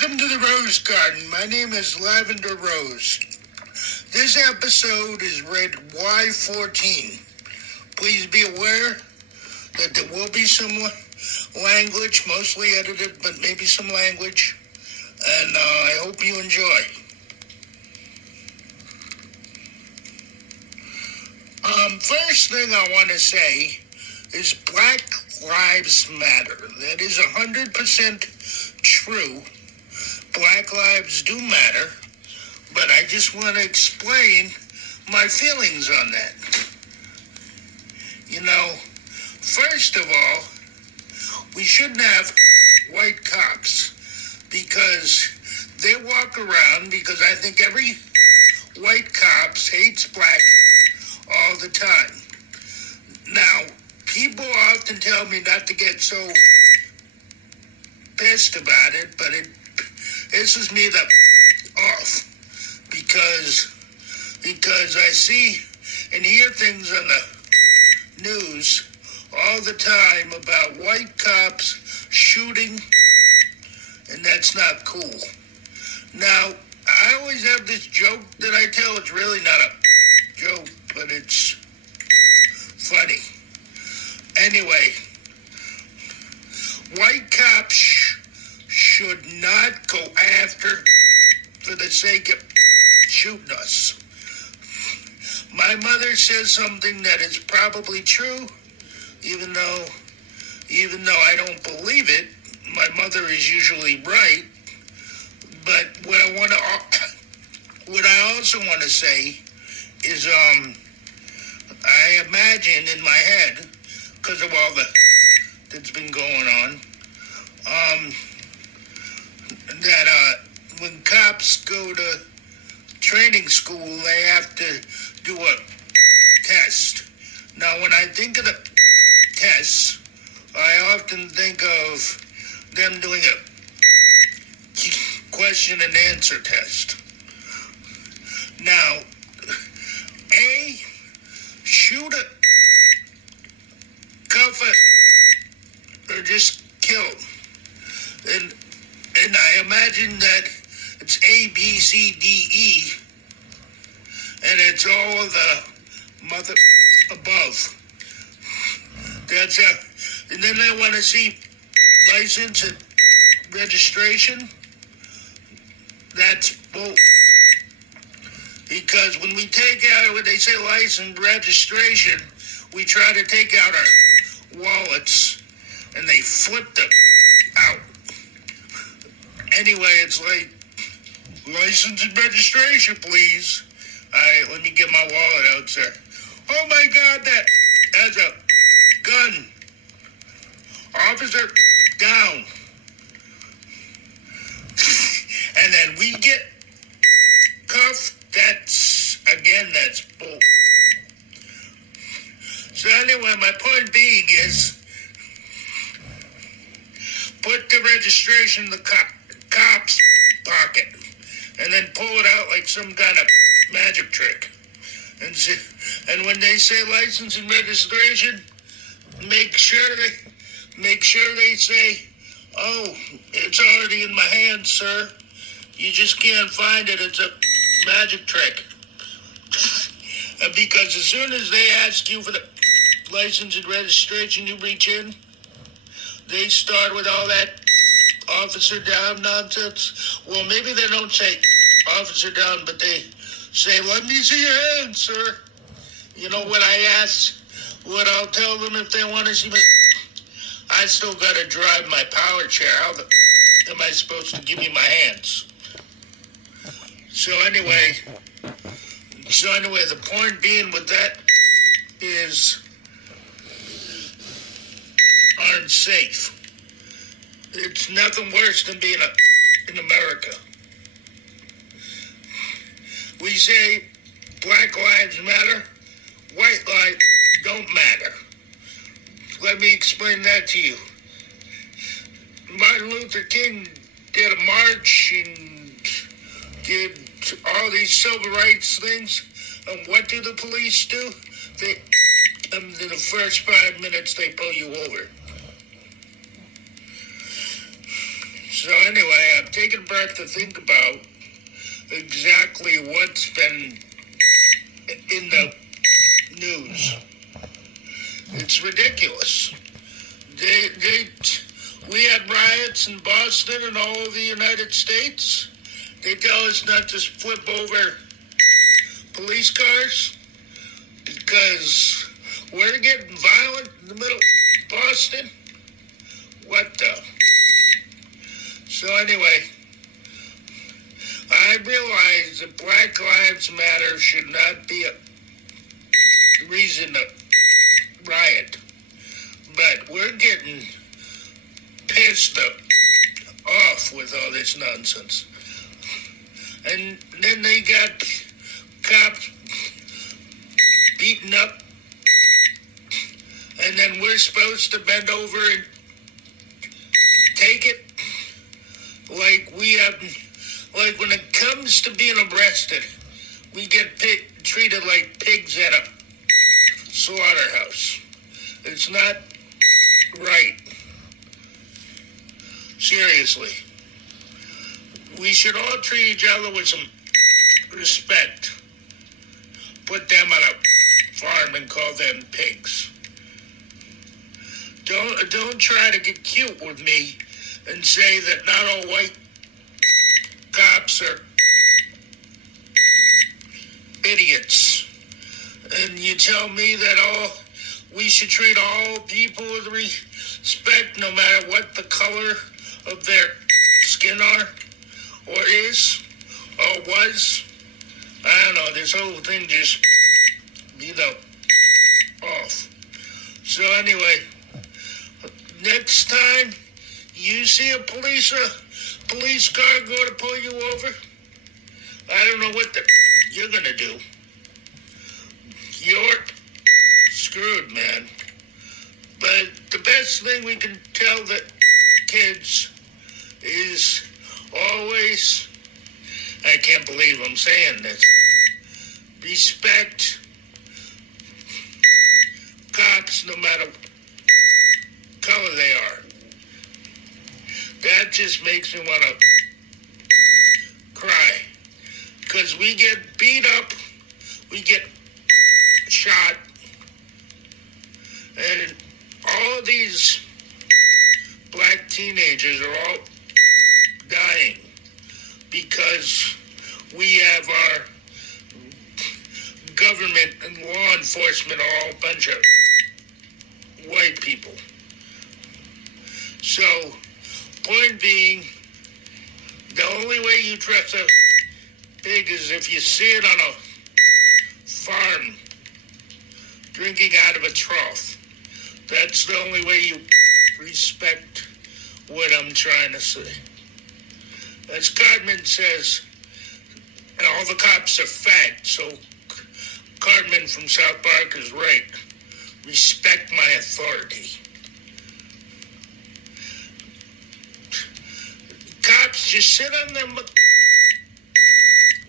Welcome to the Rose Garden. My name is Lavender Rose. This episode is rated Y14. Please be aware that there will be some language, mostly edited, but maybe some language. And I hope you enjoy. First thing I want to say is Black Lives Matter. That is 100% true. Black lives do matter, but I just want to explain my feelings on that. You know, first of all, we shouldn't have white cops because they walk around, because I think every white cop hates black all the time. Now, people often tell me not to get so pissed about it, but it pisses me off because I see and hear things on the news all the time about white cops shooting, and that's not cool. Now, I always have this joke that I tell. It's really not a joke, but it's funny. Anyway, white cops should not go after for the sake of shooting us. My mother says something that is probably true, even though I don't believe it. My mother is usually right. But what I also want to say is, I imagine in my head, because of all that's been going on, that when cops go to training school, they have to do a test. Now, when I think of the tests, I often think of them doing a question and answer test. Now, shoot a cuff it, or just kill him. And I imagine that it's A, B, C, D, E, and it's all the mother above. And then I want to see license and registration. That's bull. Because when they say license registration, we try to take out our wallets, and they flip them out. Anyway, it's like, license and registration, please. All right, let me get my wallet out, sir. Oh my God, that's a gun. Officer, down. And then we get cuffed. That's bull. So anyway, my point being is, put the registration in the cop's pocket, and then pull it out like some kind of magic trick. And when they say license and registration, make sure they say, "Oh, it's already in my hand, sir. You just can't find it. It's a magic trick." Because as soon as they ask you for the license and registration, you reach in, they start with all that officer down nonsense. Well, maybe they don't say officer down, but they say, "Let me see your hand, sir." You know what what I'll tell them if they want to see me? I still got to drive my power chair. How am I supposed to give you my hands? So anyway, the point being with that is, aren't safe. It's nothing worse than being in America. We say Black Lives Matter, white lives don't matter. Let me explain that to you. Martin Luther King did a march and did all these civil rights things, and what do the police do? In the first 5 minutes, they pull you over. So anyway, I'm taking a breath to think about exactly what's been in the news. It's ridiculous. We had riots in Boston and all over the United States. They tell us not to flip over police cars because we're getting violent in the middle of Boston. What the? So anyway, I realize that Black Lives Matter should not be a reason to riot. But we're getting pissed off with all this nonsense. And then they got cops beaten up. And then we're supposed to bend over and take it. Like we have, like when it comes to being arrested, we get treated like pigs at a slaughterhouse. It's not right. Seriously. We should all treat each other with some respect. Put them on a farm and call them pigs. Don't try to get cute with me and say that not all white cops are idiots. And you tell me that we should treat all people with respect no matter what the color of their skin are or is or was. I don't know, this whole thing just, off. So anyway, next time you see a police car go to pull you over, I don't know what you're gonna do. You're screwed, man. But the best thing we can tell the kids is always, I can't believe I'm saying this, respect cops no matter what color they are. That just makes me want to cry. Because we get beat up, we get shot, and all these black teenagers are all dying because we have our government and law enforcement are all a bunch of white people. So, point being, the only way you dress a pig is if you see it on a farm drinking out of a trough. That's the only way you respect what I'm trying to say. As Cartman says, and all the cops are fat, so Cartman from South Park is right. Respect my authority. Cops just sit on them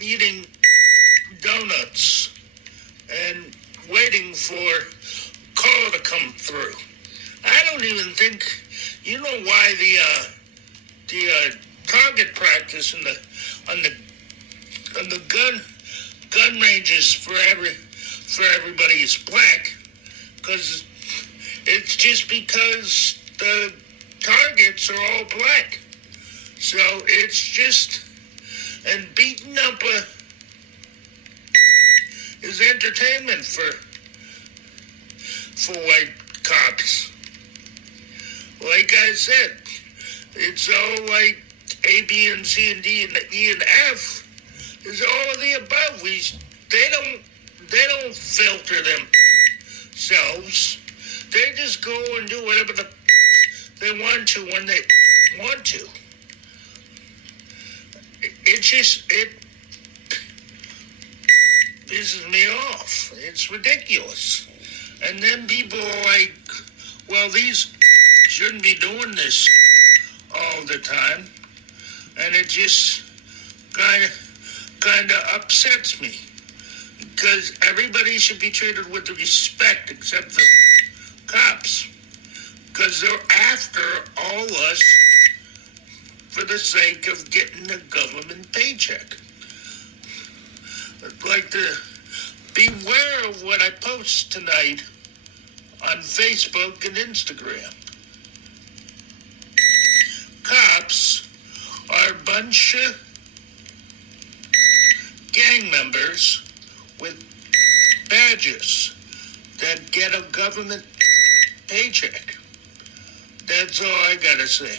eating donuts and waiting for call to come through. I don't even think, you know why the target practice on the gun ranges for everybody is black, because it's just because the targets are all black. So it's just, and beating up is entertainment for white cops. Like I said, it's all like A, B, and C, and D, and E, and F is all of the above. They don't filter themselves. They just go and do whatever they want to when they want to. It pisses me off. It's ridiculous. And then people are like, well, these shouldn't be doing this all the time. And it just kind of upsets me. Because everybody should be treated with respect except the cops. Because they're after all us for the sake of getting a government paycheck. I'd like to beware of what I post tonight on Facebook and Instagram. Cops are a bunch of gang members with badges that get a government paycheck. That's all I gotta say.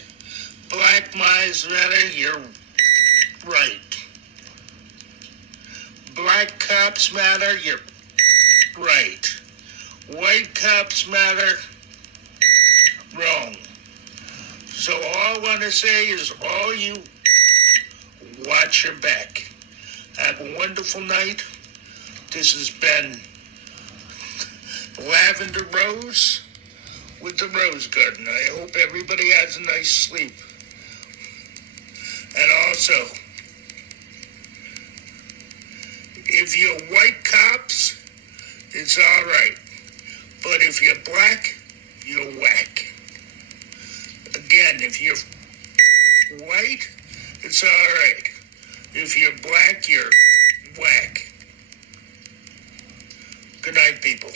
Black Lives Matter, you're right. Black cops matter, you're right. White cops matter, wrong. So all I want to say is all you watch your back. Have a wonderful night. This has been Lavender Rose with the Rose Garden. I hope everybody has a nice sleep. And also, if you're white cops, it's all right. But if you're black, you're whack. Again, if you're white, it's all right. If you're black, you're whack. Good night, people.